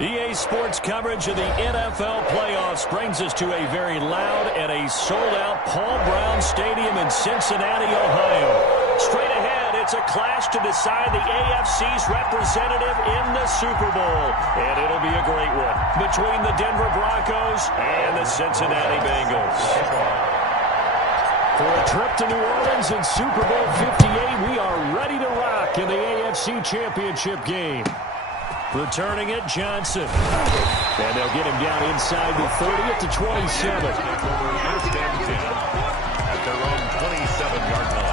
EA Sports coverage of the NFL playoffs brings us to a very loud and a sold-out Paul Brown Stadium in Cincinnati, Ohio. Straight ahead, it's a clash to decide the AFC's representative in the Super Bowl. And it'll be a great one between the Denver Broncos and the Cincinnati Bengals. For a trip to New Orleans in Super Bowl 58, we are ready to rock in the AFC Championship game. Returning it, Johnson. And they'll get him down inside the 30 at the 27. At their own 27-yard line.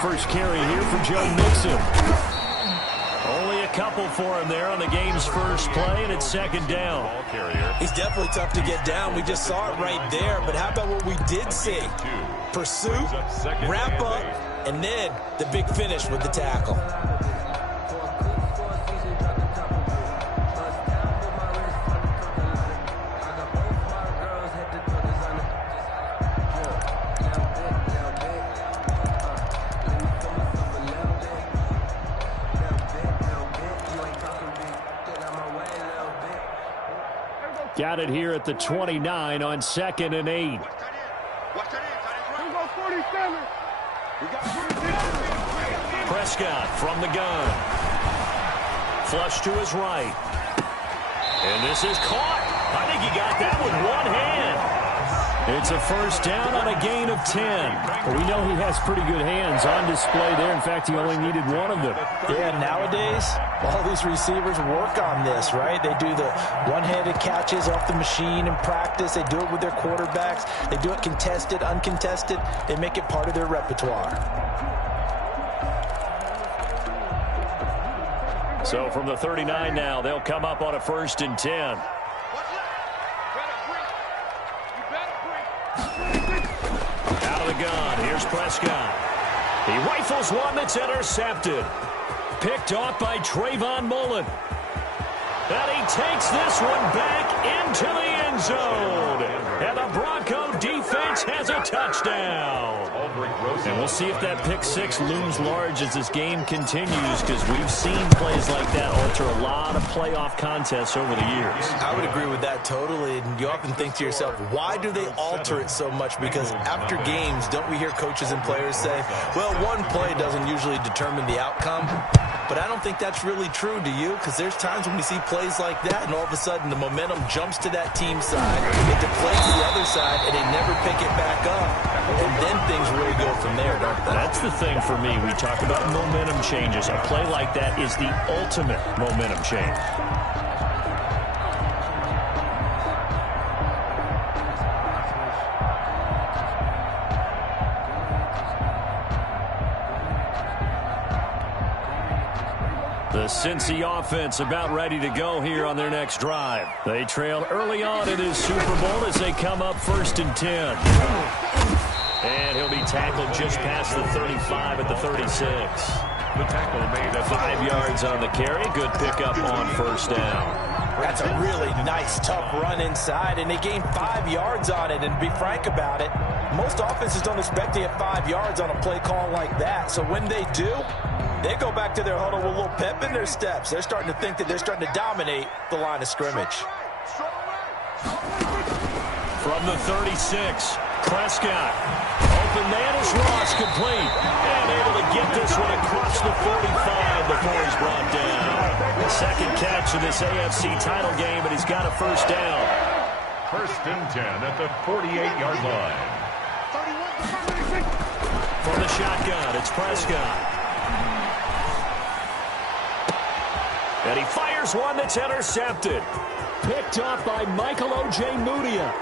First carry here for Joe Mixon. Only a couple for him there on the game's first play, and it's second down. He's definitely tough to get down. We just saw it right there. But how about what we did see? Pursuit, wrap up, and then the big finish with the tackle. Got it here at the 29 on 2nd and 8. Prescott from the gun. Flush to his right. And this is caught. I think he got that with one hand. It's a first down on a gain of 10. Well, we know he has pretty good hands on display there. In fact, he only needed one of them. Yeah, nowadays, all these receivers work on this, right? They do the one-handed catches off the machine in practice. They do it with their quarterbacks. They do it contested, uncontested. They make it part of their repertoire. So from the 39 now, they'll come up on a 1st and 10. Out of the gun, here's Prescott. He rifles one that's intercepted. Picked off by Trayvon Mullen. And he takes this one back into the end zone. And the Bronco defense has a touchdown. And we'll see if that pick six looms large as this game continues, because we've seen plays like that alter a lot of playoff contests over the years. I would agree with that totally. And you often think to yourself, why do they alter it so much? Because after games, don't we hear coaches and players say, well, one play doesn't usually determine the outcome? But I don't think that's really true, do you? Because there's times when we see plays like that, and all of a sudden the momentum jumps to that team side. It deflates the other side, and they never pick it back up. And then things really go from there, don't they? That's the thing for me. We talk about momentum changes. A play like that is the ultimate momentum change. The Cincy offense about ready to go here on their next drive. They trailed early on in his Super Bowl as they come up 1st and 10. And he'll be tackled just past the 35 at the 36. The tackle made at 5 yards on the carry. Good pickup on 1st down. That's a really nice, tough run inside, and they gained 5 yards on it. And to be frank about it, most offenses don't expect to get 5 yards on a play call like that. So when they do, they go back to their huddle with a little pep in their steps. They're starting to think that they're starting to dominate the line of scrimmage. From the 36, Prescott. Open man is Ross, complete. And able to get this one across the 45 before he's brought down. Second catch of this AFC title game, and he's got a 1st down. 1st and 10 at the 48-yard line. From the shotgun, it's Prescott. And he fires one that's intercepted. Picked off by Michael Ojemudia.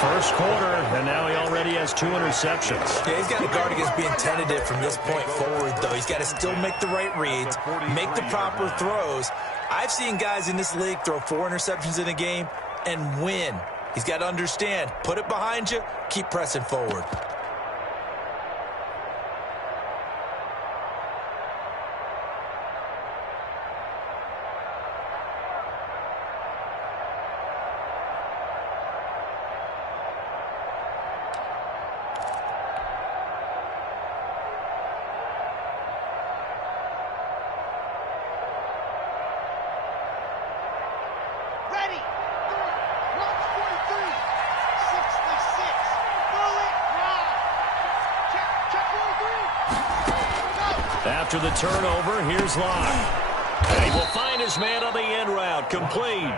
First quarter, and now he already has 2 interceptions. Yeah, he's got to guard against being tentative from this point forward, though. He's got to still make the right reads, make the proper throws. I've seen guys in this league throw 4 interceptions in a game and win. He's got to understand, put it behind you, keep pressing forward. After the turnover, here's Locke. And he will find his man on the end route. Complete.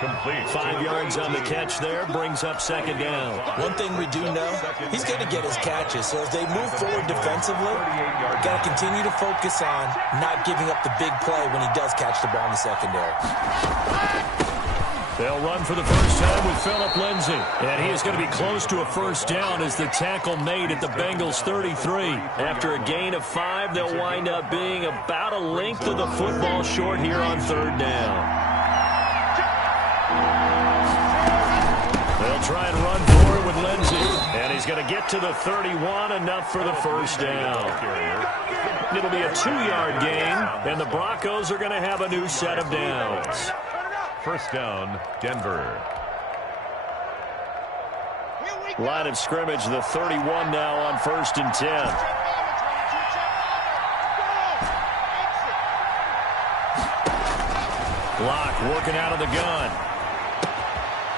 5 yards on the catch there, brings up 2nd down. One thing we do know, he's going to get his catches. So as they move forward defensively, got to continue to focus on not giving up the big play when he does catch the ball in the secondary. They'll run for the first time with Phillip Lindsay. And he is going to be close to a first down as the tackle made at the Bengals 33. After a gain of 5, they'll wind up being about a length of the football short here on third down. They'll try and run for it with Lindsay. And he's going to get to the 31, enough for the first down. It'll be a 2-yard gain, and the Broncos are going to have a new set of downs. First down, Denver. Line of scrimmage, the 31 now on 1st and 10. Locke working out of the gun.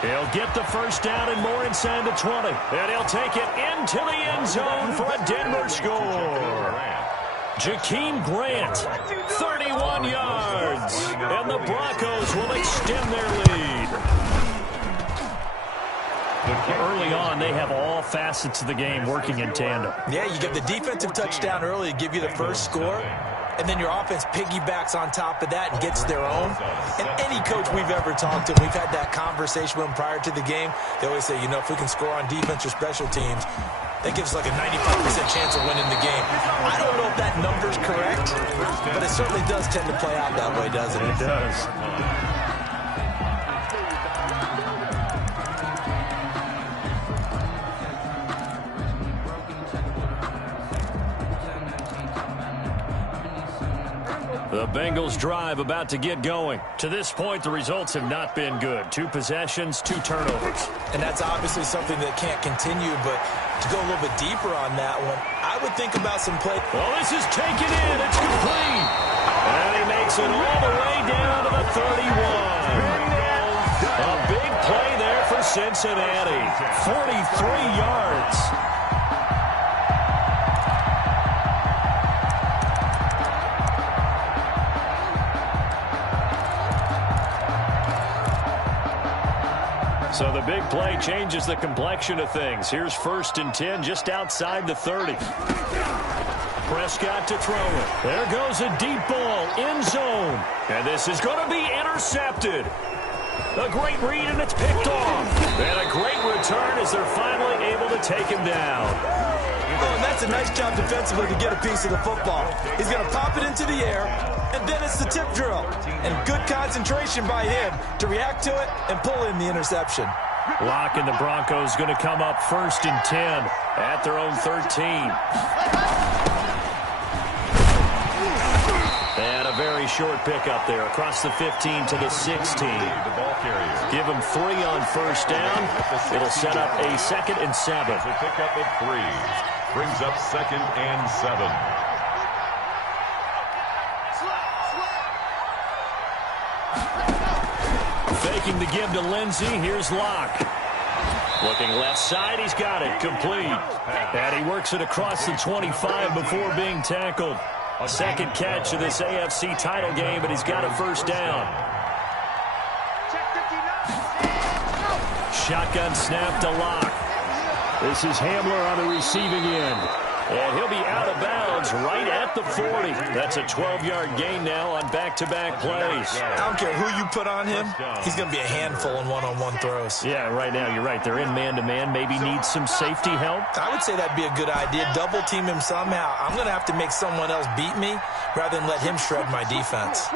He'll get the first down and more inside the 20. And he'll take it into the end zone for a Denver score. Jakeem Grant, 31 yards. And the Broncos will extend their lead. Early on, they have all facets of the game working in tandem. Yeah, you get the defensive touchdown early to give you the first score, and then your offense piggybacks on top of that and gets their own. And any coach we've ever talked to, we've had that conversation with them prior to the game, they always say, you know, if we can score on defense or special teams, that gives us like a 95% chance of winning the game. I don't know if that number's correct, but it certainly does tend to play out that way, doesn't it? It does. The Bengals drive about to get going. To this point, the results have not been good. 2 possessions, 2 turnovers. And that's obviously something that can't continue, but to go a little bit deeper on that one, I would think about some play. Well, this is taken in. It's complete. And he makes it all the way down to the 31. A big play there for Cincinnati. 43 yards. So the big play changes the complexion of things. Here's 1st and 10 just outside the 30. Prescott to throw it. There goes a deep ball, end zone. And this is going to be intercepted. A great read, and it's picked off. And a great return as they're finally able to take him down. Oh, and that's a nice job defensively to get a piece of the football. He's going to pop it into the air, and then it's the tip drill. And good concentration by him to react to it and pull in the interception. Locke and the Broncos going to come up 1st and 10 at their own 13. And a very short pickup there across the 15 to the 16. Give them 3 on 1st down. It'll set up a 2nd and 7. The pickup of 3 brings up 2nd and 7. Faking the give to Lindsay. Here's Locke. Looking left side. He's got it. Complete. And he works it across the 25 before being tackled. 2nd catch of this AFC title game, but he's got a 1st down. Shotgun snap to Locke. This is Hamler on the receiving end. And he'll be out of bounds right at the 40. That's a 12-yard gain now on back-to-back plays. I don't care who you put on him. He's going to be a handful in one-on-one throws. Yeah, right now you're right. They're in man-to-man. Maybe needs some safety help. I would say that'd be a good idea. Double-team him somehow. I'm going to have to make someone else beat me rather than let him shred my defense.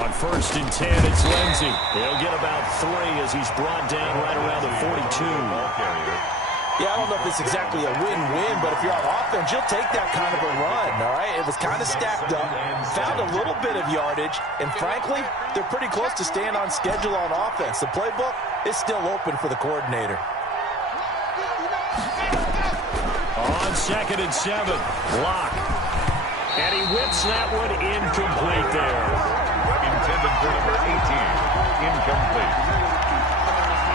On 1st and 10, it's Lindsay. He'll get about 3 as he's brought down right around the 42. Yeah, I don't know if it's exactly a win-win, but if you're on offense, you'll take that kind of a run, all right? It was kind of stacked up, found a little bit of yardage, and frankly, they're pretty close to staying on schedule on offense. The playbook is still open for the coordinator. On 2nd and 7, Locke. And he whips that one incomplete there. Intended for number 18. Incomplete.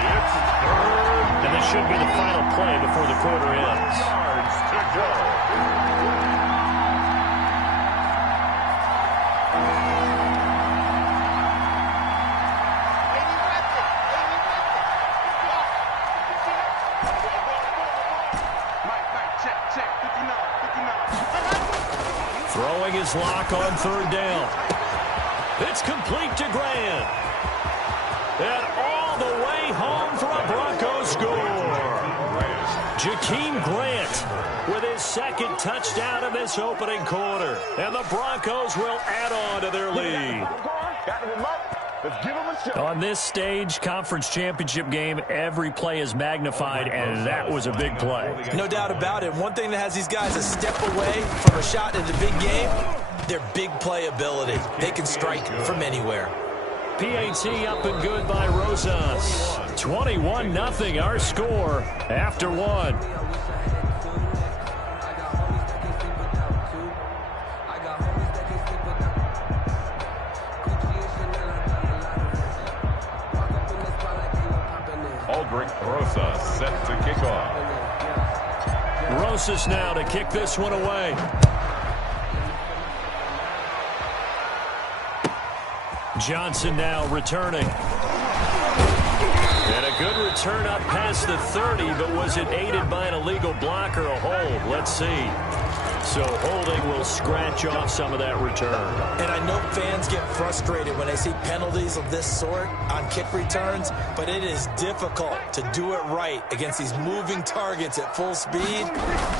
It's 3rd. And this should be the final play before the quarter ends. Yards to go. Throwing his Locke on 3rd down. It's complete to Grant. And all the way home for a Broncos score. Jakeem Grant with his second touchdown in this opening quarter. And the Broncos will add on to their lead. On this stage, conference championship game, every play is magnified, and that was a big play. No doubt about it. One thing that has these guys a step away from a shot in the big game, their big play ability. They can strike from anywhere. PAT up and good by Rosas. 21-0 our score after one. Rosas set to kick off. Rosas now to kick this one away. Johnson now returning. And a good return up past the 30, but was it aided by an illegal block or a hold? Let's see. So holding will scratch off some of that return. And I know fans get frustrated when they see penalties of this sort on kick returns, but it is difficult to do it right against these moving targets at full speed.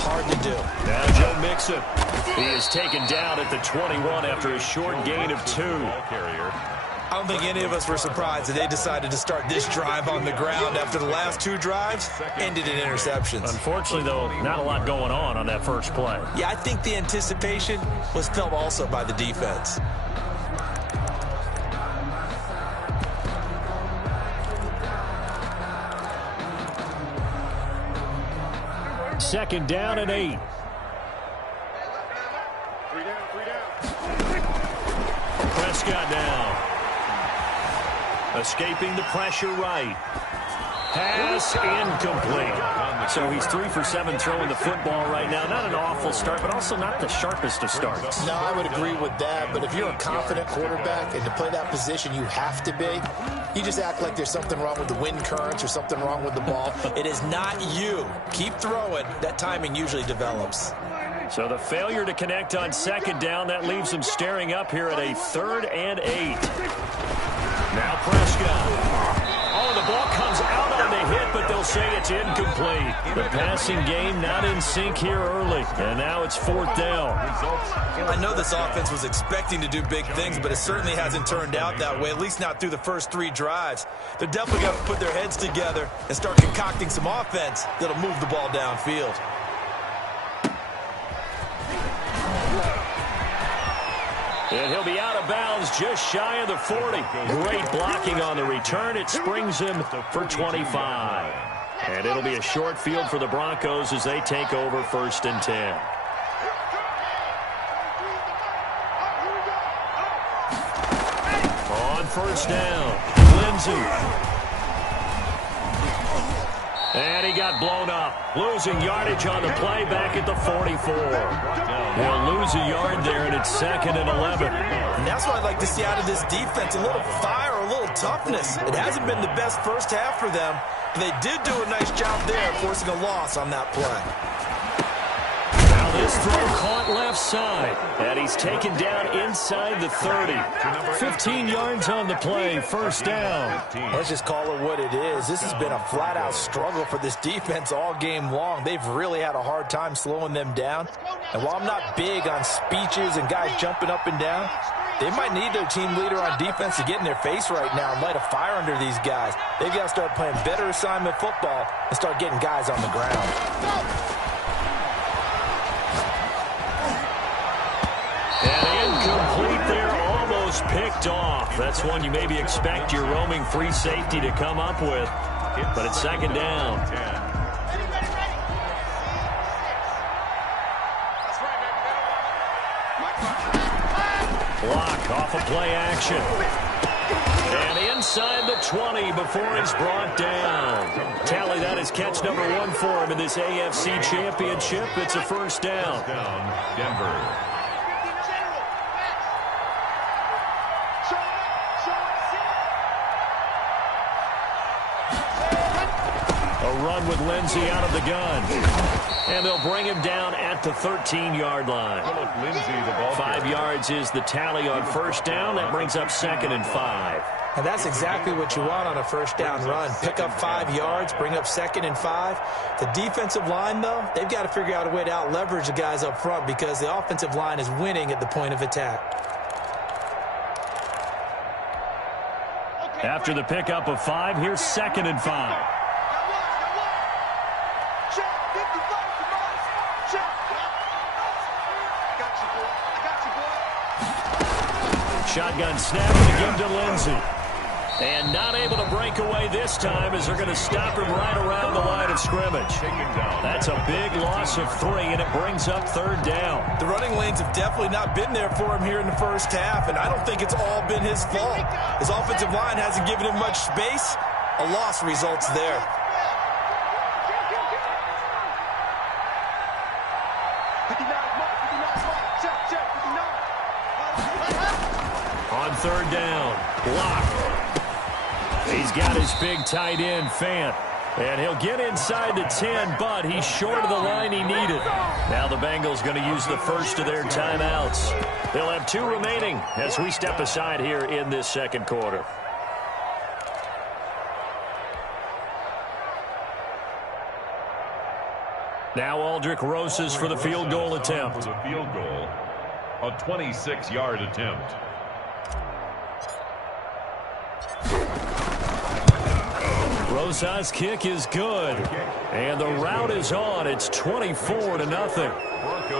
Hard to do. Now Joe Mixon. He is taken down at the 21 after a short gain of 2. I don't think any of us were surprised that they decided to start this drive on the ground after the last 2 drives ended in interceptions. Unfortunately, though, not a lot going on that first play. Yeah, I think the anticipation was felt also by the defense. Second down and 8. 3 down. Prescott now. Escaping the pressure right. Pass incomplete. So he's 3 for 7 throwing the football right now. Not an awful start, but also not the sharpest of starts. No, I would agree with that. But if you're a confident quarterback and to play that position you have to be, you just act like there's something wrong with the wind currents or something wrong with the ball. It is not you. Keep throwing. That timing usually develops. So the failure to connect on second down, that leaves him staring up here at a 3rd and 8. Now Prescott. Oh, the ball comes out on the hit, but they'll say it's incomplete. The passing game not in sync here early, and now it's 4th down. I know this offense was expecting to do big things, but it certainly hasn't turned out that way, at least not through the first 3 drives. They're definitely going to put their heads together and start concocting some offense that'll move the ball downfield. And he'll be out of bounds just shy of the 40. Great blocking on the return. It springs him for 25. And it'll be a short field for the Broncos as they take over 1st and 10. On 1st down, Lindsey. And he got blown up. Losing yardage on the play back at the 44. He'll lose a yard there, and it's 2nd and 11. And that's what I'd like to see out of this defense, a little fire, a little toughness. It hasn't been the best first half for them, but they did do a nice job there forcing a loss on that play. Now this throw caught left side, and he's taken down inside the 30. 15 yards on the play, 1st down. Let's just call it what it is. This has been a flat-out struggle for this defense all game long. They've really had a hard time slowing them down. And while I'm not big on speeches and guys jumping up and down, they might need their team leader on defense to get in their face right now and light a fire under these guys. They've got to start playing better assignment football and start getting guys on the ground. And incomplete there, almost picked off. That's one you maybe expect your roaming free safety to come up with. But it's 2nd down. Block off of play action. And inside the 20 before he's brought down. Tally, that is catch number 1 for him in this AFC Championship. It's a 1st down. Denver. A run with Lindsey out of the gun. And they'll bring him down at at the 13-yard line. 5 yards is the tally on first down. That brings up 2nd and 5. And that's exactly what you want on a first down run. Pick up 5 yards, bring up 2nd and 5. The defensive line, though, they've got to figure out a way to out-leverage the guys up front because the offensive line is winning at the point of attack. After the pickup of 5, here's 2nd and 5. Shotgun snap to give to Lindsey. And not able to break away this time as they're going to stop him right around the line of scrimmage. That's a big loss of 3, and it brings up 3rd down. The running lanes have definitely not been there for him here in the first half, and I don't think it's all been his fault. His offensive line hasn't given him much space. A loss results there. On 3rd down, block. He's got his big tight end, Fant. And he'll get inside the 10, but he's short of the line he needed. Now the Bengals going to use the first of their timeouts. They'll have 2 remaining as we step aside here in this second quarter. Now Aldrick Rosas for the field goal attempt. For the field goal, a 26-yard attempt. Rosas' kick is good. And the route is on. It's 24-0.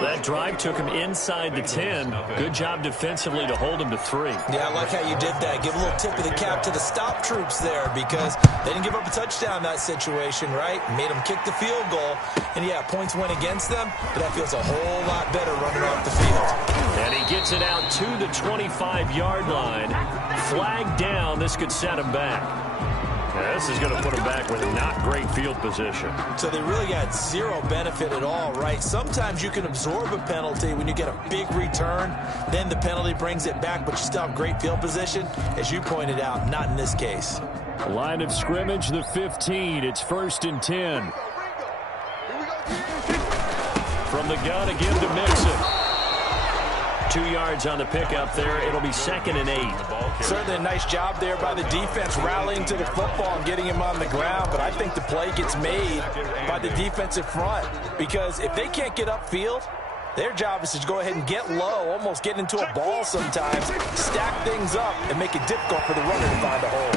That drive took him inside the 10. Good job defensively to hold him to 3. Yeah, I like how you did that. Give a little tip of the cap to the stop troops there because they didn't give up a touchdown in that situation, right? Made them kick the field goal. And, yeah, points went against them, but that feels a whole lot better running off the field. And he gets it out to the 25-yard line. Flag down. This could set him back. Yeah, this is going to put him back with not great field position. So they really got zero benefit at all, right? Sometimes you can absorb a penalty when you get a big return. Then the penalty brings it back, but you still have great field position. As you pointed out, not in this case. Line of scrimmage, the 15. It's 1st and 10. From the gun again to Mixon. 2 yards on the pickup there. It'll be 2nd and 8. Certainly a nice job there by the defense rallying to the football and getting him on the ground. But I think the play gets made by the defensive front because if they can't get upfield, their job is to go ahead and get low, almost get into a ball sometimes, stack things up, and make it difficult for the runner to find a hole.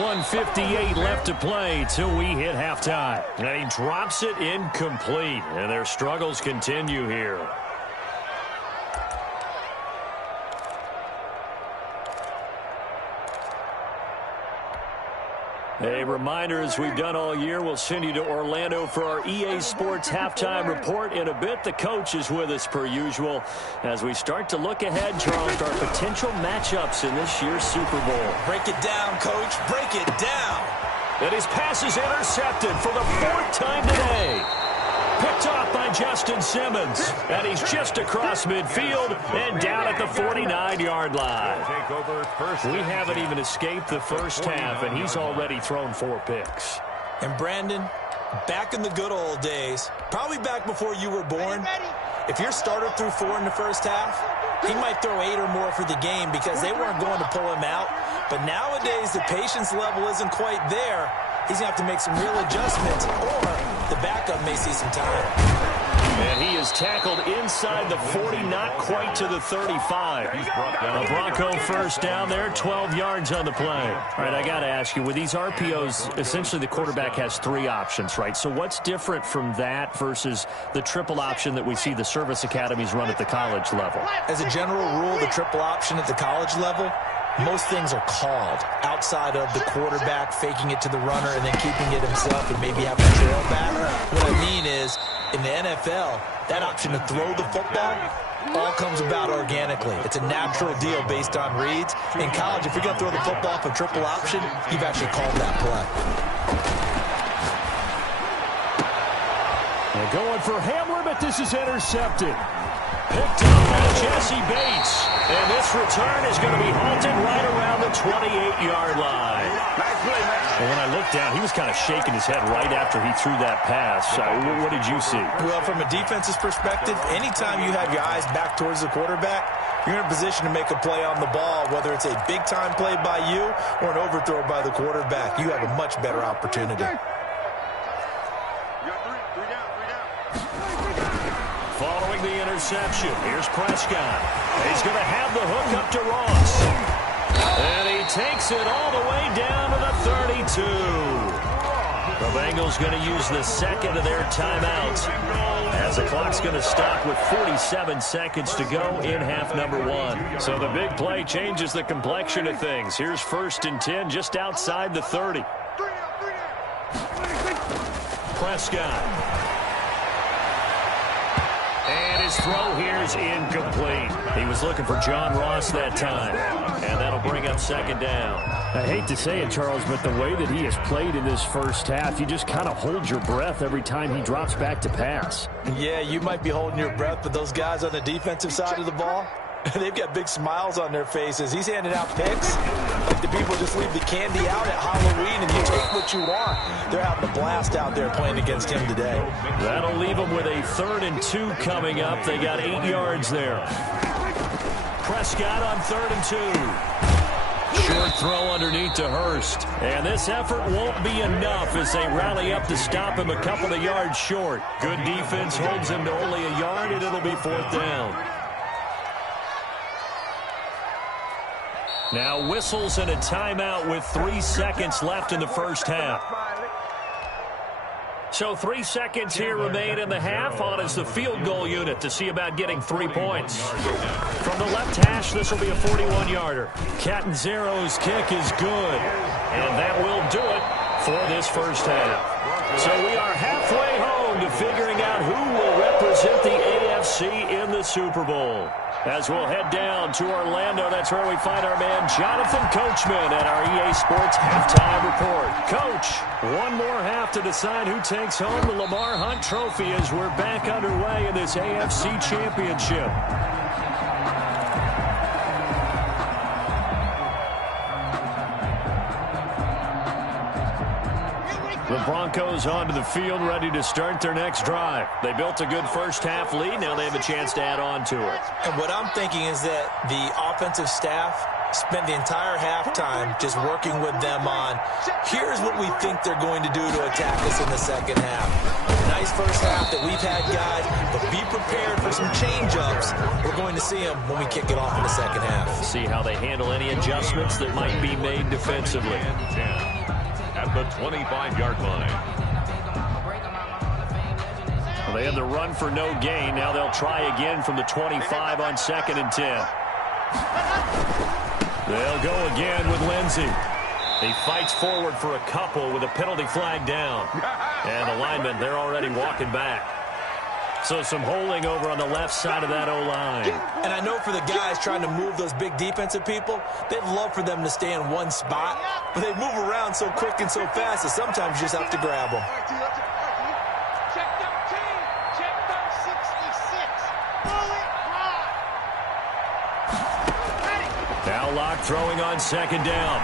1:58 left to play till we hit halftime. And he drops it incomplete. And their struggles continue here. A reminder, as we've done all year, we'll send you to Orlando for our EA Sports Halftime Report in a bit. The coach is with us per usual as we start to look ahead, Charles, to our potential matchups in this year's Super Bowl. Break it down, Coach. Break it down. And his pass is intercepted for the 4th time today. Picked off by Justin Simmons. And he's just across midfield and down at the 49-yard line. We haven't even escaped the first half, and he's already thrown 4 picks. And Brandon, back in the good old days, probably back before you were born, if your starter threw 4 in the first half, he might throw 8 or more for the game because they weren't going to pull him out. But nowadays, the patience level isn't quite there. He's going to have to make some real adjustments, or the backup may see some time. And he is tackled inside the 40, not quite to the 35. A Bronco first down there, 12 yards on the play. All right, I got to ask you, with these RPOs, essentially the quarterback has 3 options, right? So what's different from that versus the triple option that we see the service academies run at the college level? As a general rule, the triple option at the college level, most things are called outside of the quarterback faking it to the runner and then keeping it himself and maybe having a trail back. What I mean is, in the NFL, that option to throw the football all comes about organically. It's a natural deal based on reads. In college, if you're going to throw the football off a triple option, you've actually called that play. They're going for Hamler, but this is intercepted. Picked up by Jesse Bates. And this This return is going to be halted right around the 28-yard line. Well, when I looked down, he was kind of shaking his head right after he threw that pass. What did you see? Well, from a defense's perspective, anytime you have your eyes back towards the quarterback, you're in a position to make a play on the ball, whether it's a big-time play by you or an overthrow by the quarterback. You have a much better opportunity. Following the interception, here's Prescott. He's going to have the hook up to Ross. And he takes it all the way down to the 32. The Bengals going to use the second of their timeouts, as the clock's going to stop with 47 seconds to go in half number one. So the big play changes the complexion of things. Here's 1st and 10 just outside the 30. Prescott. And his throw here is incomplete. He was looking for John Ross that time. And that'll bring up 2nd down. I hate to say it, Charles, but the way that he has played in this first half, you just kind of hold your breath every time he drops back to pass. Yeah, you might be holding your breath, but those guys on the defensive side of the ball, they've got big smiles on their faces. He's handing out picks like the people just leave the candy out at Halloween and you take what you want. They're having a blast out there playing against him today. That'll leave them with a 3rd and 2 coming up. They got 8 yards there. Prescott on 3rd and 2. Short throw underneath to Hurst. And this effort won't be enough as they rally up to stop him a couple of yards short. Good defense holds him to only a yard, and it'll be 4th down. Now whistles and a timeout with 3 seconds left in the first half. So 3 seconds here remain in the half. On is the field goal unit to see about getting 3 points. From the left hash, this will be a 41-yarder. Catanzaro's kick is good. And that will do it for this first half. So we are halfway home to figuring out who will represent the AFC in the Super Bowl. As we'll head down to Orlando, that's where we find our man Jonathan Coachman at our EA Sports Halftime Report. Coach, one more half to decide who takes home the Lamar Hunt Trophy as we're back underway in this AFC Championship. The Broncos onto the field, ready to start their next drive. They built a good first half lead. Now they have a chance to add on to it. And what I'm thinking is that the offensive staff spent the entire halftime just working with them on, here's what we think they're going to do to attack us in the second half. Nice first half that we've had, guys, but be prepared for some change-ups. We're going to see them when we kick it off in the second half. See how they handle any adjustments that might be made defensively. At the 25-yard line. Well, they had the run for no gain. Now they'll try again from the 25 on 2nd and 10. They'll go again with Lindsey. He fights forward for a couple with a penalty flag down. And the linemen, they're already walking back. So some holding over on the left side of that O-line. And I know for the guys trying to move those big defensive people, they'd love for them to stay in one spot, but they move around so quick and so fast that sometimes you just have to grab them. Check 13. Check 66. Now Locke throwing on 2nd down.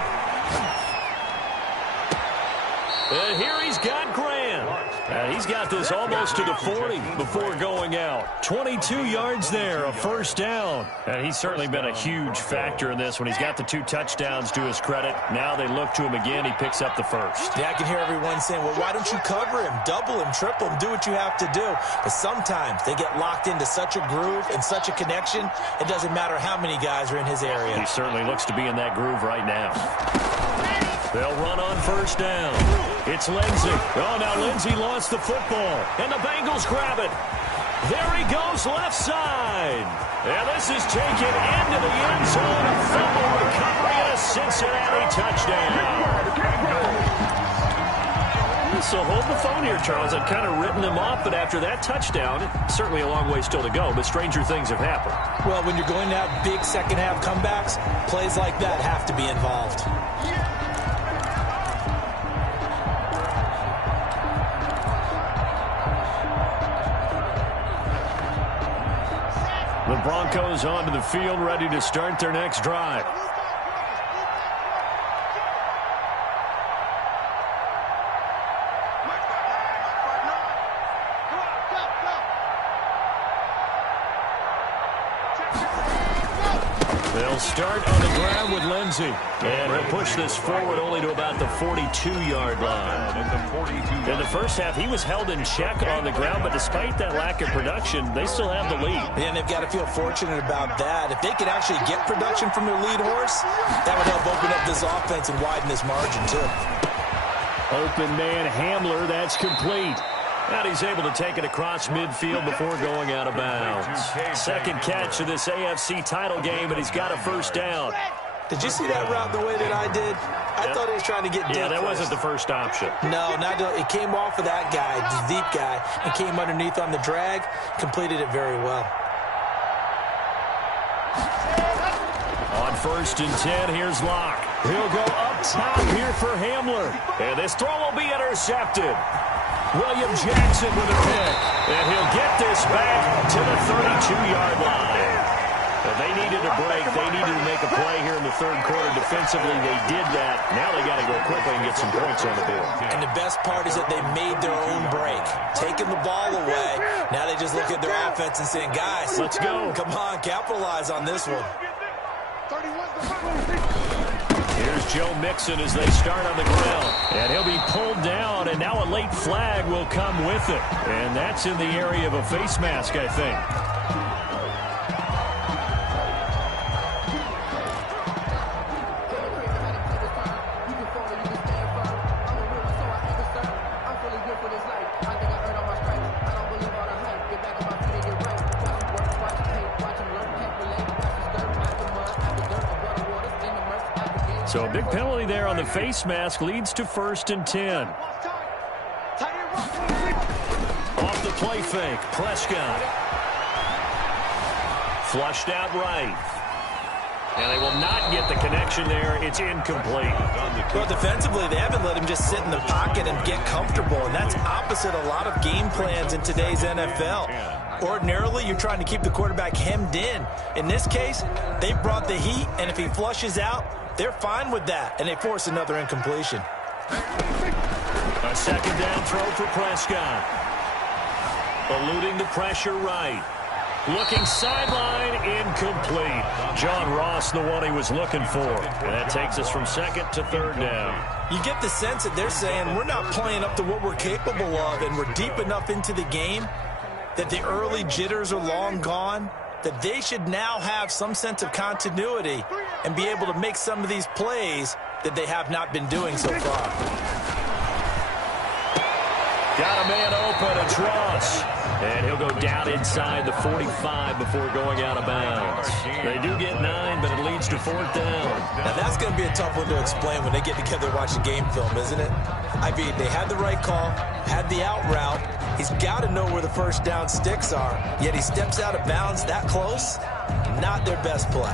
And here he's got Graham. And he's got this almost to the 40 before going out. 22 yards there, a 1st down. And he's certainly been a huge factor in this when he's got the 2 touchdowns to his credit. Now they look to him again. He picks up the 1st. Yeah, I can hear everyone saying, well, why don't you cover him, double him, triple him, do what you have to do. But sometimes they get locked into such a groove and such a connection, it doesn't matter how many guys are in his area. He certainly looks to be in that groove right now. They'll run on 1st down. It's Lindsey. Oh, now Lindsey lost the football. And the Bengals grab it. There he goes, left side. And this is taken into the end zone. A fumble recovery and a Cincinnati touchdown. So hold the phone here, Charles. I've kind of written them off, but after that touchdown, certainly a long way still to go, but stranger things have happened. Well, when you're going to have big second-half comebacks, plays like that have to be involved. The Broncos onto the field, ready to start their next drive. They'll start on the ground with Lindsey. And he'll push this forward only to about the 42-yard line. In the first half, he was held in check on the ground, but despite that lack of production, they still have the lead. And they've got to feel fortunate about that. If they could actually get production from their lead horse, that would help open up this offense and widen this margin, too. Open man Hamler, that's complete. And he's able to take it across midfield before going out of bounds. Second catch of this AFC title game, and he's got a first down. Did you see that route the way that I did? I thought he was trying to get deep. Yeah, that first. wasn't the first option. No, it came off of that guy, the deep guy, and came underneath on the drag, completed it very well. On 1st and 10, here's Locke. He'll go up top here for Hamler. And this throw will be intercepted. William Jackson with a pick. And he'll get this back to the 32-yard line. And they needed a break. They needed to make a play here in the third quarter. Defensively, they did that. Now they got to go quickly and get some points on the board. And the best part is that they made their own break. Taking the ball away. Now they just look at their offense and saying, guys, let's go. Come on, capitalize on this one. Here's Joe Mixon as they start on the ground. And he'll be pulled down, and now a late flag will come with it. And that's in the area of a face mask, I think. So a big penalty there on the face mask leads to 1st and 10. Off the play fake, Prescott. Flushed out right. And they will not get the connection there. It's incomplete. Well, defensively, they haven't let him just sit in the pocket and get comfortable, and that's opposite a lot of game plans in today's NFL. Ordinarily, you're trying to keep the quarterback hemmed in. In this case, they brought the heat, and if he flushes out, they're fine with that, and they force another incompletion. A second down throw for Prescott. Eluding the pressure right. Looking sideline, incomplete. John Ross, the one he was looking for. And that takes us from 2nd to 3rd down. You get the sense that they're saying we're not playing up to what we're capable of, and we're deep enough into the game that the early jitters are long gone, that they should now have some sense of continuity and be able to make some of these plays that they have not been doing so far. Got a man open, it's Ross. And he'll go down inside the 45 before going out of bounds. They do get 9, but it leads to 4th down. Now that's going to be a tough one to explain when they get together and watch the game film, isn't it? I mean, they had the right call, had the out route. He's got to know where the first down sticks are, yet he steps out of bounds that close. Not their best play.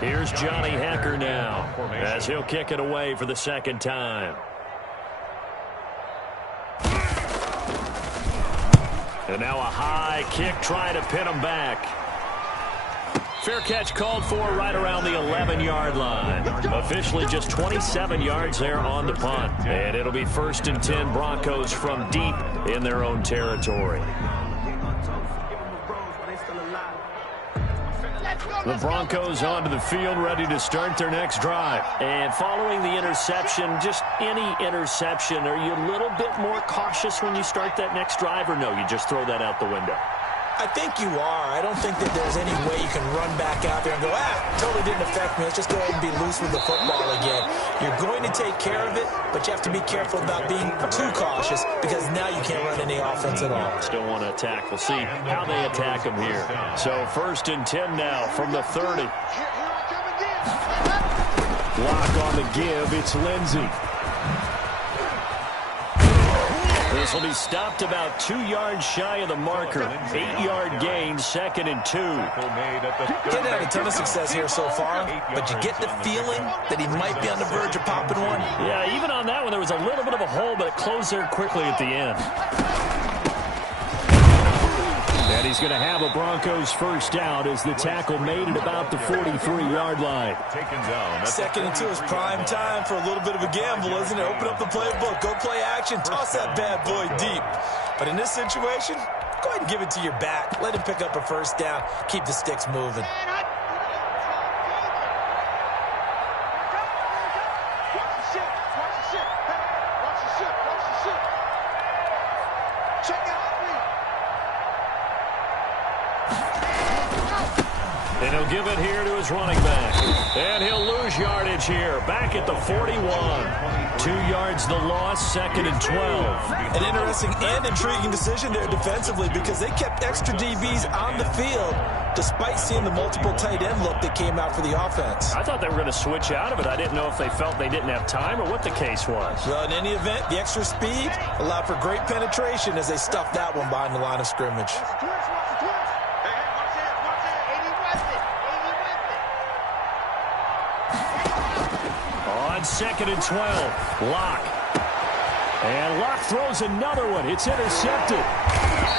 Here's Johnny Hecker now as he'll kick it away for the 2nd time. And now a high kick trying to pin him back. Fair catch called for right around the 11-yard line. Officially just 27 yards there on the punt. And it'll be 1st and 10 Broncos from deep in their own territory. The Broncos onto the field, ready to start their next drive. And following the interception, just any interception, are you a little bit more cautious when you start that next drive, or no, you just throw that out the window? I think you are. I don't think that there's any way you can run back out there and go, totally didn't affect me. Let's just go ahead and be loose with the football again. You're going to take care of it, but you have to be careful about being too cautious because now you can't run any offense at all. Still want to attack. We'll see how they attack them here. So 1st and 10 now from the 30. Block on the give. It's Lindsey. This will be stopped about 2 yards shy of the marker. 8-yard gain, 2nd and 2. He's had a ton of success here so far, but you get the feeling that he might be on the verge of popping one. Yeah, even on that one, there was a little bit of a hole, but it closed there quickly at the end. And he's going to have a Broncos first down as the tackle made at about the 43-yard line. 2nd and 2 is prime time for a little bit of a gamble, isn't it? Open up the playbook, go play action, toss that bad boy deep. But in this situation, go ahead and give it to your back. Let him pick up a first down, keep the sticks moving. And he'll give it here to his running back. And he'll lose yardage here. Back at the 41. 2 yards the loss, 2nd and 12. An interesting and intriguing decision there defensively because they kept extra DBs on the field despite seeing the multiple tight end look that came out for the offense. I thought they were going to switch out of it. I didn't know if they felt they didn't have time or what the case was. Well, in any event, the extra speed allowed for great penetration as they stuffed that one behind the line of scrimmage. On 2nd and 12, Locke. And Locke throws another one. It's intercepted.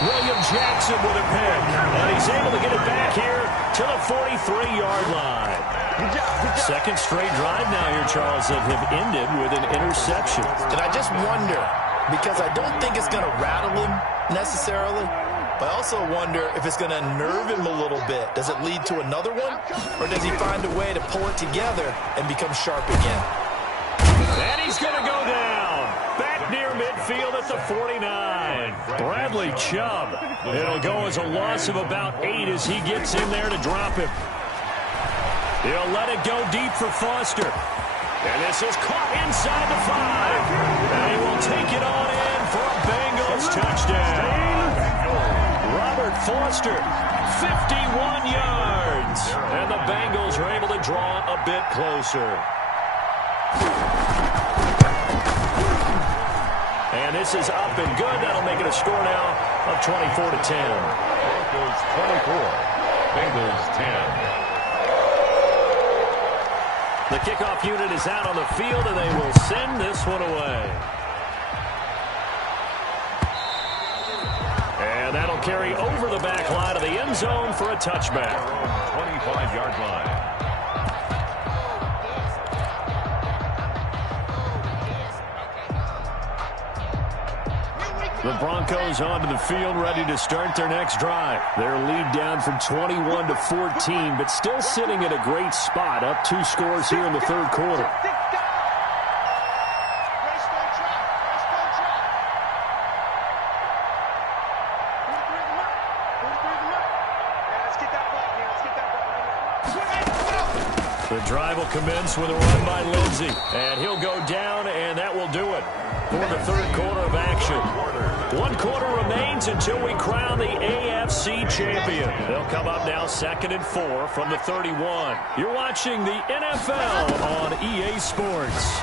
William Jackson with a pick. And he's able to get it back here to the 43-yard line. Second straight drive now here, Charles, that have ended with an interception. And I just wonder, because I don't think it's going to rattle him necessarily, but I also wonder if it's going to nerve him a little bit. Does it lead to another one? Or does he find a way to pull it together and become sharp again? And he's going to go down. Back near midfield at the 49. Bradley Chubb. It'll go as a loss of about 8 as he gets in there to drop him. He'll let it go deep for Foster. And this is caught inside the 5. And he will take it on in for a Bengals touchdown. Robert Foster, 51 yards. And the Bengals are able to draw a bit closer. And this is up and good. That'll make it a score now of 24-10. Broncos 24, Bengals 10. The kickoff unit is out on the field, and they will send this one away. And that'll carry over the back line of the end zone for a touchback. 25-yard line. The Broncos onto the field, ready to start their next drive. Their lead down from 21 to 14, but still sitting at a great spot, up 2 scores here in the third quarter. The drive will commence with a run by Lindsey, and he'll go down, and that will do it for the third quarter of action. 1 quarter remains until we crown the AFC champion. They'll come up now 2nd and 4 from the 31. You're watching the NFL on EA Sports.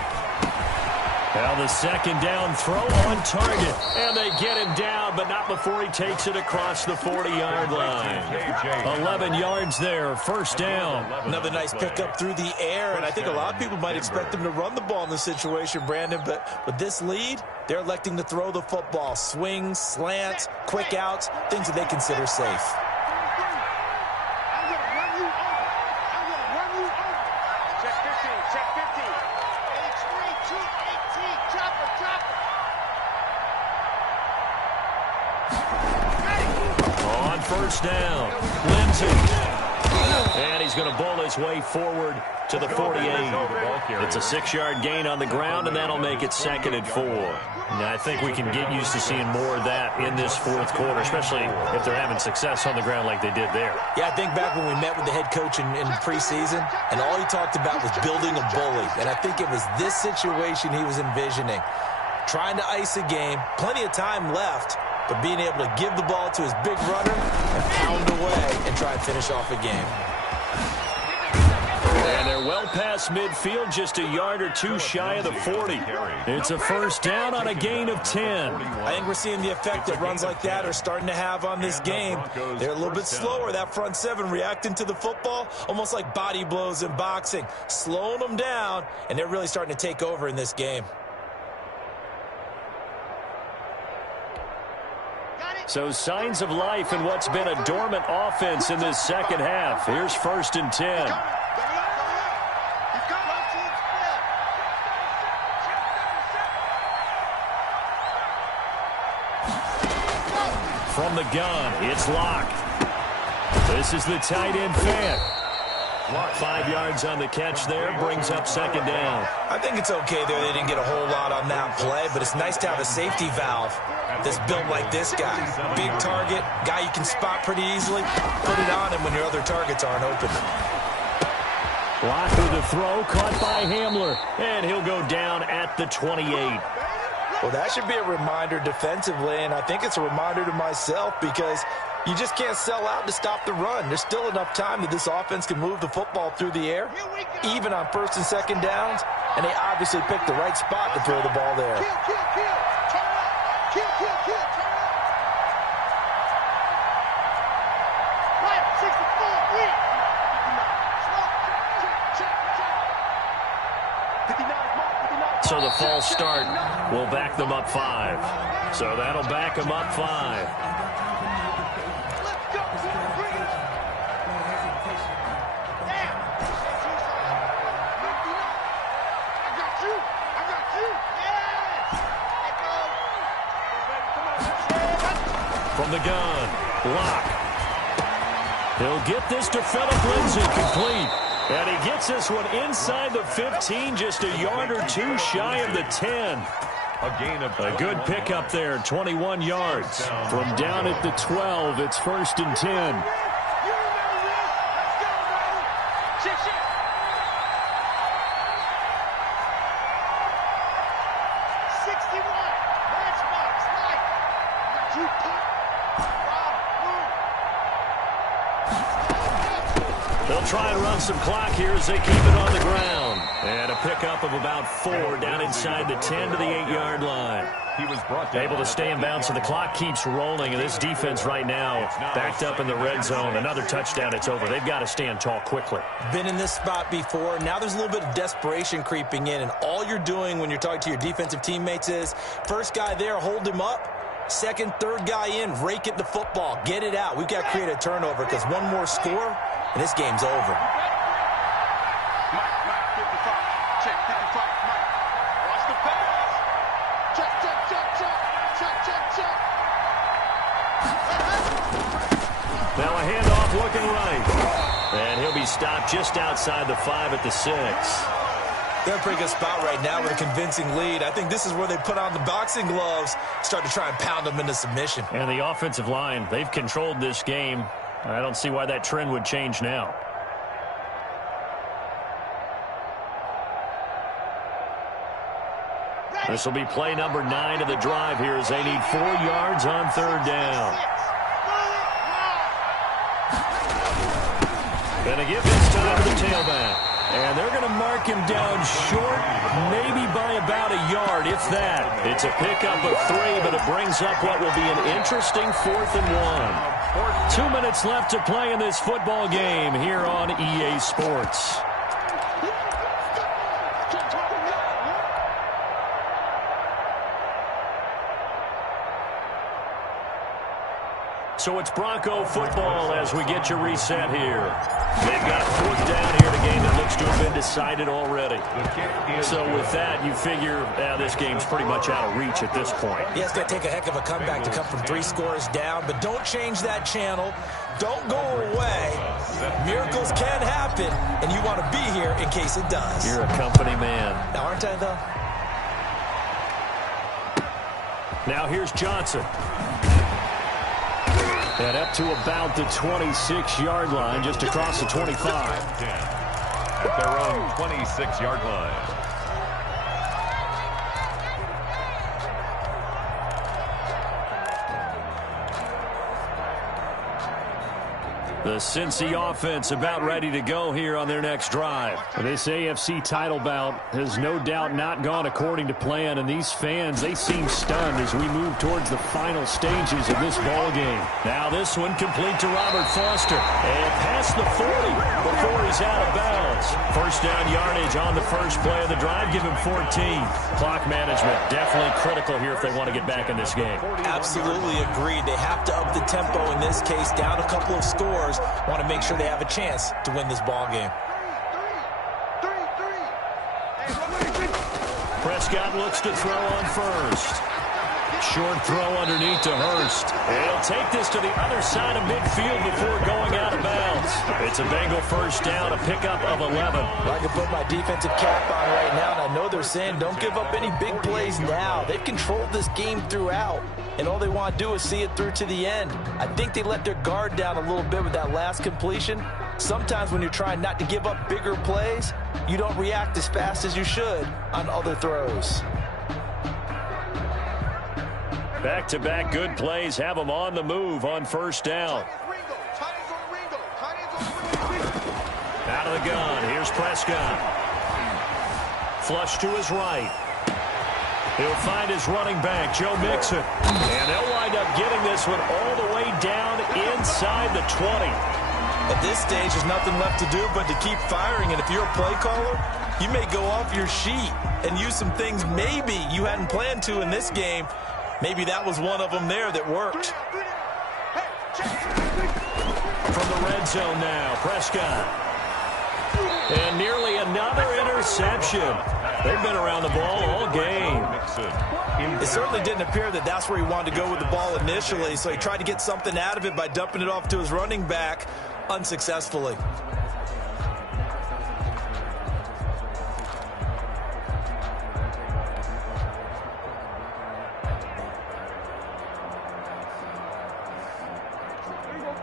Now the second down throw on target. And they get him down, but not before he takes it across the 40-yard line. 11 yards there, first down. Another nice pickup through the air, and I think a lot of people might expect them to run the ball in this situation, Brandon, but with this lead, they're electing to throw the football. Swings, slants, quick outs, things that they consider safe. First down, Lindsey. And he's going to bowl his way forward to the 48. It's a 6-yard gain on the ground, and that'll make it 2nd and 4. Now, I think we can get used to seeing more of that in this fourth quarter, especially if they're having success on the ground like they did there. Yeah, I think back when we met with the head coach in preseason, and all he talked about was building a bully. And I think it was this situation he was envisioning. Trying to ice a game, plenty of time left, but being able to give the ball to his big runner and pound away and try and finish off a game. And they're well past midfield, just a yard or two shy of the 40. It's a first down on a gain of 10. I think we're seeing the effect that runs like that are starting to have on this game. They're a little bit slower, that front seven, reacting to the football, almost like body blows in boxing, slowing them down, and they're really starting to take over in this game. So signs of life in what's been a dormant offense in this second half. Here's first and 10. From the gun, it's Locke. This is the tight end Fant. 5 yards on the catch there, brings up second down. I think it's okay there. They didn't get a whole lot on that play, but it's nice to have a safety valve that's built like this guy. Big target, guy you can spot pretty easily. Put it on him when your other targets aren't open. Locke with the throw, caught by Hamler, and he'll go down at the 28. Well, that should be a reminder defensively, and I think it's a reminder to myself because you just can't sell out to stop the run. There's still enough time that this offense can move the football through the air, even on first and second downs, and they obviously picked the right spot to throw the ball there. So the false start will back them up 5. So that'll back them up 5. From the gun, Locke. He'll get this to Phillip Lindsay, complete. And he gets this one inside the 15, just a yard or two shy of the 10. A good pickup there, 21 yards. From down at the 12, it's first and 10. They'll try and run some clock here as they keep it on the ground. And a pickup of about 4 down inside the 10 to the 8-yard line. He was brought down. Able to stay in bounds, so the clock keeps rolling. And this defense right now backed up in the red zone. Another touchdown, it's over. They've got to stand tall quickly. Been in this spot before. Now there's a little bit of desperation creeping in. And all you're doing when you're talking to your defensive teammates is, first guy there, hold him up. Second, third guy in, rake it the football. Get it out. We've got to create a turnover because one more score, and this game's over. Now a handoff looking right. And he'll be stopped just outside the 5 at the 6. They're in a pretty good spot right now with a convincing lead. I think this is where they put on the boxing gloves, start to try and pound them into submission. And the offensive line, they've controlled this game. I don't see why that trend would change now. This will be play number 9 of the drive here as they need 4 yards on third down. Gonna give this time to the tailback. And they're going to mark him down short, maybe by about a yard, if that. It's a pickup of 3, but it brings up what will be an interesting 4th and 1. 2 minutes left to play in this football game here on EA Sports. So it's Bronco football as we get you reset here. They've got 4th down here in a game that looks to have been decided already. So with that, you figure this game's pretty much out of reach at this point. Yeah, it's going to take a heck of a comeback to come from 3 scores down, but don't change that channel. Don't go away. Miracles can happen, and you want to be here in case it does. You're a company man. Now, aren't I, though? Now here's Johnson. And up to about the 26-yard line, just across the 25. At their own 26-yard line. The Cincy offense about ready to go here on their next drive. This AFC title bout has no doubt not gone according to plan, and these fans, they seem stunned as we move towards the final stages of this ball game. Now this one complete to Robert Foster. And past the 40 before he's out of bounds. First down yardage on the first play of the drive. Give him 14. Clock management definitely critical here if they want to get back in this game. Absolutely agreed. They have to up the tempo in this case, down a couple of scores. Want to make sure they have a chance to win this ball game. Prescott looks to throw on first. Short throw underneath to Hurst. And he'll take this to the other side of midfield before going out of bounds. It's a Bengal first down, a pickup of 11. I can put my defensive cap on right now, and I know they're saying don't give up any big plays now. They've controlled this game throughout, and all they want to do is see it through to the end. I think they let their guard down a little bit with that last completion. Sometimes when you're trying not to give up bigger plays, you don't react as fast as you should on other throws. Back-to-back good plays have them on the move on first down. Out of the gun, here's Prescott. Flush to his right. He'll find his running back, Joe Mixon. And they'll wind up getting this one all the way down inside the 20. At this stage, there's nothing left to do but to keep firing. And if you're a play caller, you may go off your sheet and use some things maybe you hadn't planned to in this game. Maybe that was one of them there that worked. From the red zone now, Prescott. And nearly another interception. They've been around the ball all game. It certainly didn't appear that that's where he wanted to go with the ball initially, so he tried to get something out of it by dumping it off to his running back unsuccessfully.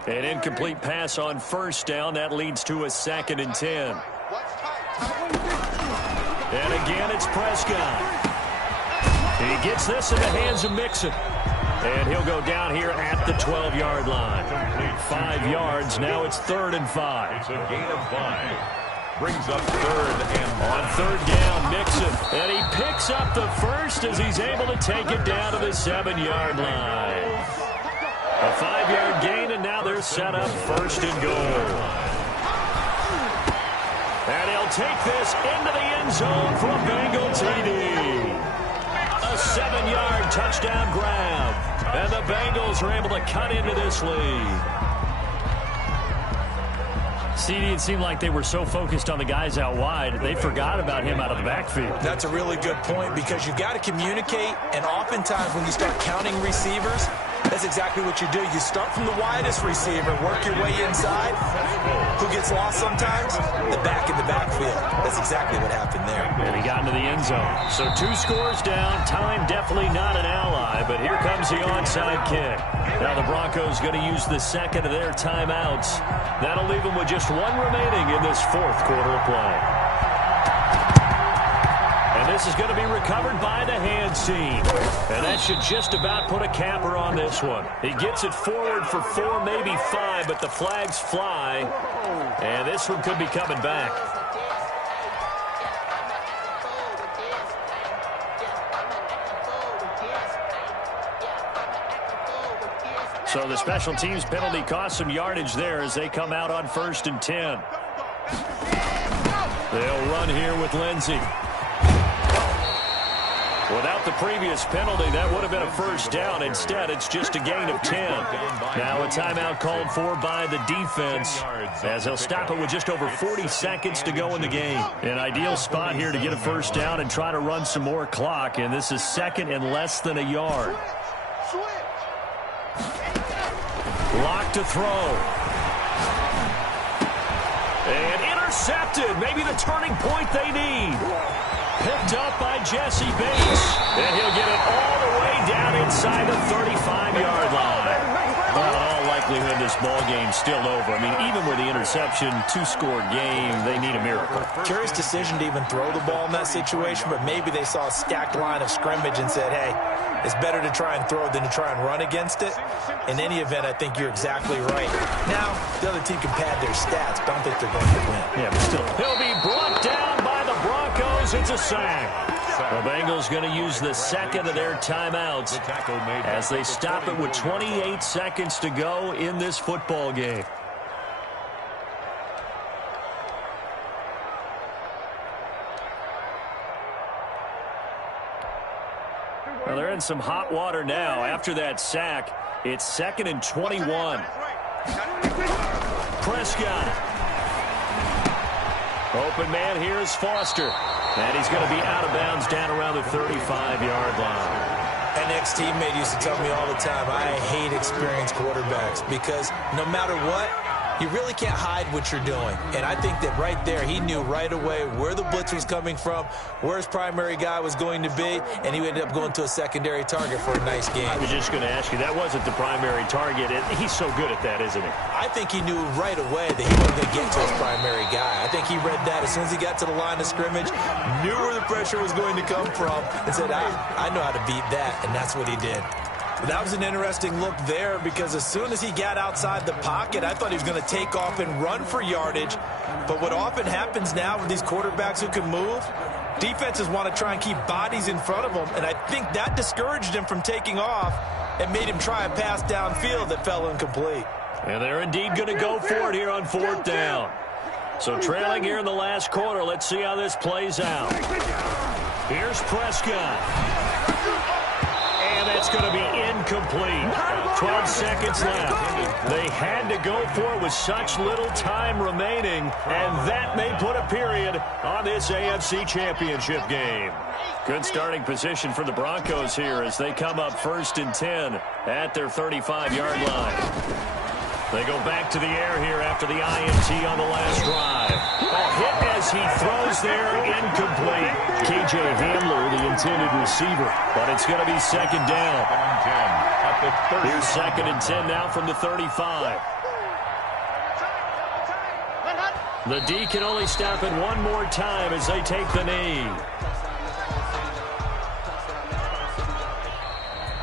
An incomplete pass on first down. That leads to a 2nd and 10. And again, it's Prescott. He gets this in the hands of Mixon. And he'll go down here at the 12-yard line. 5 yards. Now it's 3rd and 5. It's a gain of 5. Brings up 3rd and 1. On 3rd down, Mixon. And he picks up the first as he's able to take it down to the 7-yard line. A 5-yard gain, and now they're set up 1st and goal. And he'll take this into the end zone for a Bengal TD. A 7-yard touchdown grab. And the Bengals are able to cut into this lead. CD, it seemed like they were so focused on the guys out wide, they forgot about him out of the backfield. That's a really good point because you've got to communicate, and oftentimes when you start counting receivers, that's exactly what you do. You start from the widest receiver, work your way inside. Who gets lost sometimes? The back in the backfield. That's exactly what happened there. And he got into the end zone. So 2 scores down. Time definitely not an ally, but here comes the onside kick. Now the Broncos going to use the 2nd of their timeouts. That'll leave them with just 1 remaining in this 4th quarter of play. And this is going to be recovered by the hands team. And that should just about put a capper on this one. He gets it forward for 4, maybe 5, but the flags fly. And this one could be coming back. So the special teams penalty cost some yardage there as they come out on 1st and 10. They'll run here with Lindsey. Without the previous penalty, that would have been a first down. Instead, it's just a gain of 10. Now a timeout called for by the defense as they'll stop it with just over 40 seconds to go in the game. An ideal spot here to get a first down and try to run some more clock, and this is 2nd and less than a yard. Lock to throw. And intercepted. Maybe the turning point they need. Picked up by Jesse Bates. And he'll get it all the way down inside the 35-yard line. Well, in all likelihood, the this ball game still over. I mean, even with the interception, 2-score game, they need a miracle. Curious decision to even throw the ball in that situation, but maybe they saw a stacked line of scrimmage and said, hey, it's better to try and throw than to try and run against it. In any event, I think you're exactly right. Now, the other team can pad their stats, but I don't think they're going to win. Yeah, but still, he'll be brought down by the Broncos. It's a sack. The Bengals going to use the second of their timeouts as they stop it with 28 seconds to go in this football game. Well, they're in some hot water now. After that sack, it's 2nd and 21. Prescott. Open man here is Foster. And he's going to be out of bounds down around the 35-yard line. An ex-teammate used to tell me all the time, I hate experienced quarterbacks because no matter what, you really can't hide what you're doing. And I think that right there, he knew right away where the blitz was coming from, where his primary guy was going to be, and he ended up going to a secondary target for a nice game. I was just going to ask you, that wasn't the primary target. He's so good at that, isn't he? I think he knew right away that he wasn't going to get to his primary guy. I think he read that as soon as he got to the line of scrimmage, knew where the pressure was going to come from, and said, I know how to beat that, and that's what he did. That was an interesting look there because as soon as he got outside the pocket, I thought he was going to take off and run for yardage. But what often happens now with these quarterbacks who can move, defenses want to try and keep bodies in front of them, and I think that discouraged him from taking off and made him try a pass downfield that fell incomplete. And they're indeed going to go for it here on 4th down. So trailing here in the last quarter, let's see how this plays out. Here's Prescott. And that's going to be incomplete. 12 seconds left. They had to go for it with such little time remaining, and that may put a period on this AFC Championship game. Good starting position for the Broncos here as they come up 1st and 10 at their 35-yard line. They go back to the air here after the INT on the last drive. A hit as he throws there, incomplete. KJ Hamler, the intended receiver, but it's going to be 2nd down. Here's 2nd and 10 now from the 35. The D can only stop it one more time as they take the knee.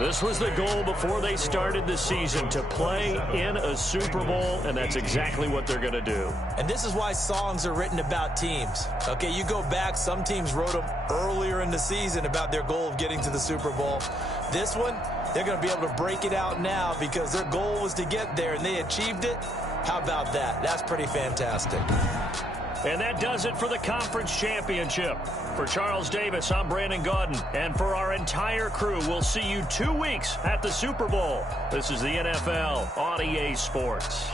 This was the goal before they started the season, to play in a Super Bowl, and that's exactly what they're going to do. And this is why songs are written about teams. Okay, you go back, some teams wrote them earlier in the season about their goal of getting to the Super Bowl. This one, they're going to be able to break it out now because their goal was to get there, and they achieved it. How about that? That's pretty fantastic. And that does it for the conference championship. For Charles Davis, I'm Brandon Gaudin. And for our entire crew, we'll see you 2 weeks at the Super Bowl. This is the NFL on EA Sports.